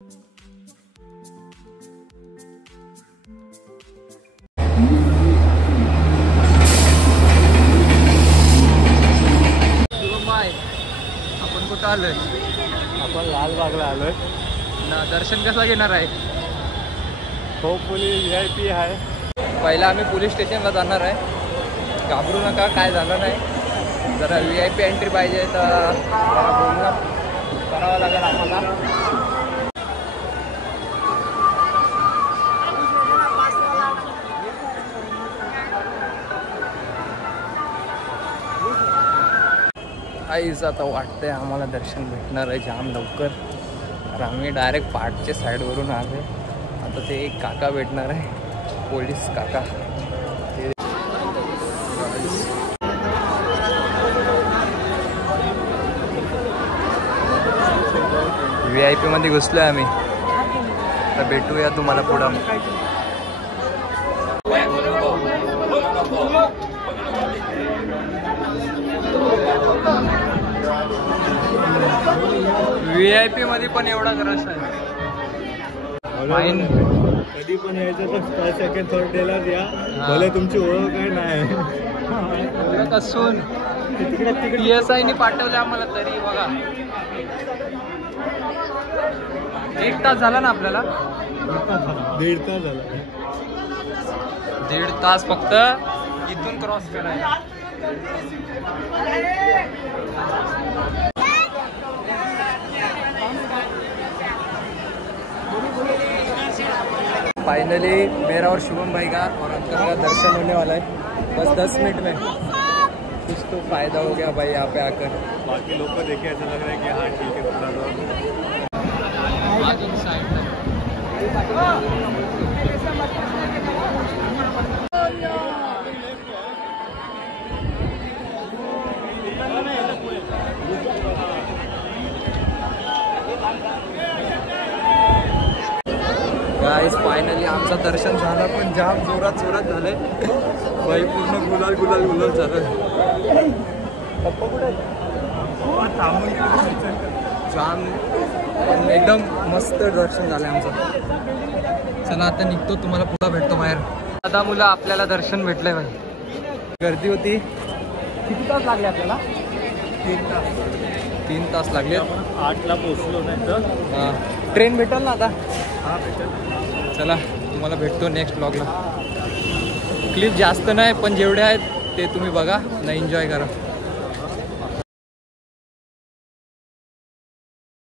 आपण कुठं आलोय? आपण लालबागला आलोय ना. दर्शन कसं घेणार आहे? होपफुली VIP आहे. पहिला आम्ही पोलीस स्टेशनला जाणार आहे. घाबरू नका, काय झालं नाही. जरा VIP एंट्री पाहिजे तर जरा बोलणं करावं लागेल आम्हाला. आईच आता वाटतंय आम्हाला दर्शन भेटणार आहे जाम लवकर. तर आम्ही डायरेक्ट पाठच्या साईडवरून आलो. आता ते एक काका भेटणार आहे, पोलीस काका. VIP मध्ये घुसलोय आम्ही. तर भेटूया तुम्हाला पुढं. VIP मध्ये पण एवढा रश आहे. फाईन कधी पण यायचं तर फर्स्ट सेकंड थर्ड डेलाच या. भले तुमची ओळख काय नाही ओळख असून PSI ने पाठवले आम्हाला तरी बघा. 1 तास झाला ना आपल्याला. 1.5 तास झाला. 1.5 तास फक्त इथून क्रॉस करायला. फाइनली मेरा और शुभम भाई का और अंकल का दर्शन होने वाला है. बस 10 मिनट में कुछ तो फायदा हो गया भाई यहाँ पे आकर. बाकी लोग को देखे ऐसा लग रहा है कि हाँ ठीक है पूरा गाइस फायनली आमचं दर्शन झालं, पण जाम जोरात झालंय भाई. पूर्ण गुलाल झालं. जाम पण एकदम मस्त दर्शन झालं आमचं. चला आता निघतो, तुम्हाला पुढं भेटतो बाहेर. आता मुलं आपल्याला दर्शन भेटलंय भाई. गर्दी होती. किती तास लागले आपल्याला? 3 तास लागले. 8ला पोहोचलो नाही तर. हां ट्रेन भेटेल ना आता? हां भेटेल. चला तुम्हाला भेटतो नेक्स्ट व्लॉगला. क्लिप जास्त नाही, पण जेवढे आहेत ते तुम्ही बघा ना, एन्जॉय करा.